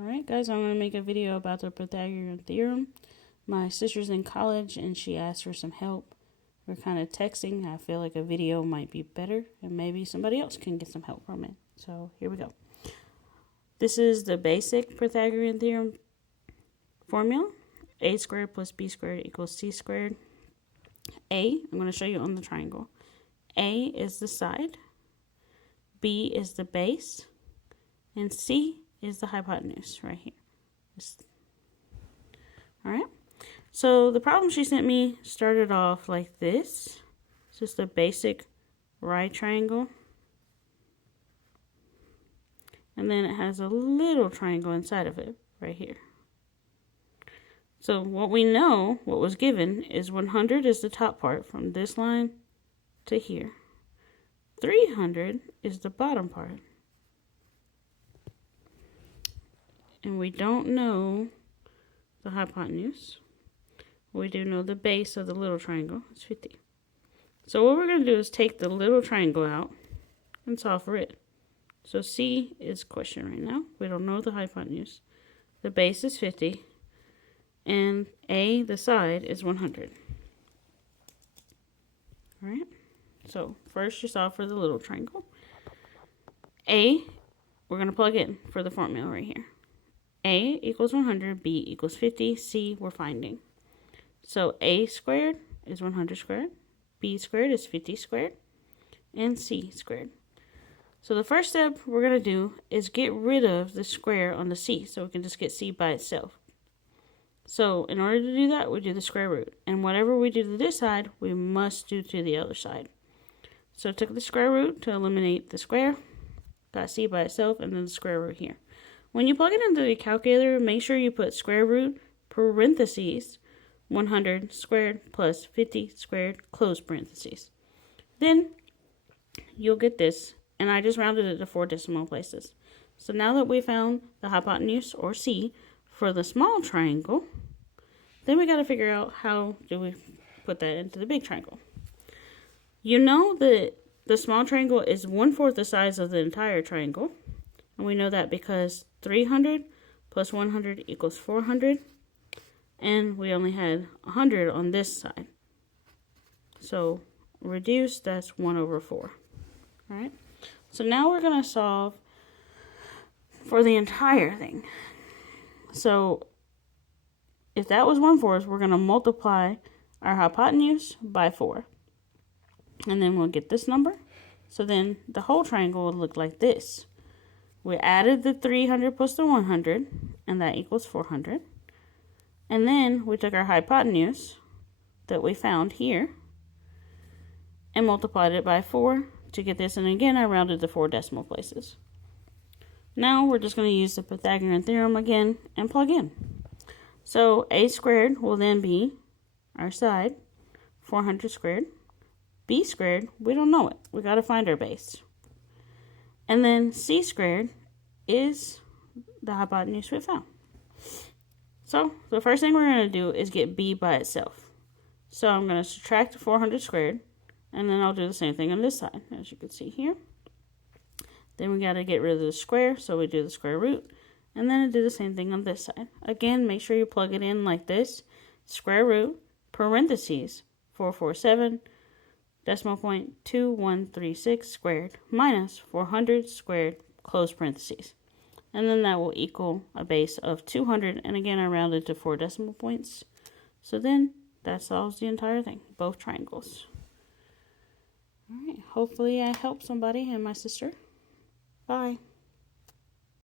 Alright guys, I'm going to make a video about the Pythagorean Theorem. My sister's in college and she asked for some help. We're kind of texting. I feel like a video might be better and maybe somebody else can get some help from it. So here we go. This is the basic Pythagorean Theorem formula. A squared plus B squared equals C squared. I'm going to show you on the triangle. A is the side, B is the base, and C is the hypotenuse right here. Alright, so the problem she sent me started off like this. It's just a basic right triangle. And then it has a little triangle inside of it right here. So what we know, what was given, is 100 is the top part from this line to here. 300 is the bottom part. And we don't know the hypotenuse. We do know the base of the little triangle. It's 50. So what we're going to do is take the little triangle out and solve for it. So C is question right now. We don't know the hypotenuse. The base is 50. And A, the side, is 100. Alright. So first you solve for the little triangle. A, we're going to plug in for the formula right here. A equals 100, B equals 50, C we're finding. So A squared is 100 squared, B squared is 50 squared, and C squared. So the first step we're going to do is get rid of the square on the C, so we can just get C by itself. So in order to do that, we do the square root. And whatever we do to this side, we must do to the other side. So I took the square root to eliminate the square, got C by itself, and then the square root here. When you plug it into the calculator, make sure you put square root parentheses 100 squared plus 50 squared close parentheses. Then you'll get this, and I just rounded it to 4 decimal places. So now that we found the hypotenuse, or C, for the small triangle, then we got to figure out how do we put that into the big triangle. You know that the small triangle is 1/4 the size of the entire triangle. And we know that because 300 plus 100 equals 400. And we only had 100 on this side. So reduce, that's 1/4. Alright. So now we're going to solve for the entire thing. So if that was 1/4, we're going to multiply our hypotenuse by 4. And then we'll get this number. So then the whole triangle would look like this. We added the 300 plus the 100, and that equals 400. And then we took our hypotenuse that we found here and multiplied it by 4 to get this. And again, I rounded to 4 decimal places. Now we're just going to use the Pythagorean theorem again and plug in. So A squared will then be our side, 400 squared. B squared, we don't know it. We got to find our base. And then C squared is the hypotenuse we found. So the first thing we're going to do is get B by itself. So I'm going to subtract 400 squared, and then I'll do the same thing on this side, as you can see here. Then we got to get rid of the square, so we do the square root, and then I do the same thing on this side. Again, make sure you plug it in like this. Square root, parentheses, 447, decimal point 2136 squared minus 400 squared, close parentheses. And then that will equal a base of 200. And again, I rounded to 4 decimal points. So then that solves the entire thing, both triangles. All right, hopefully I helped somebody and my sister. Bye.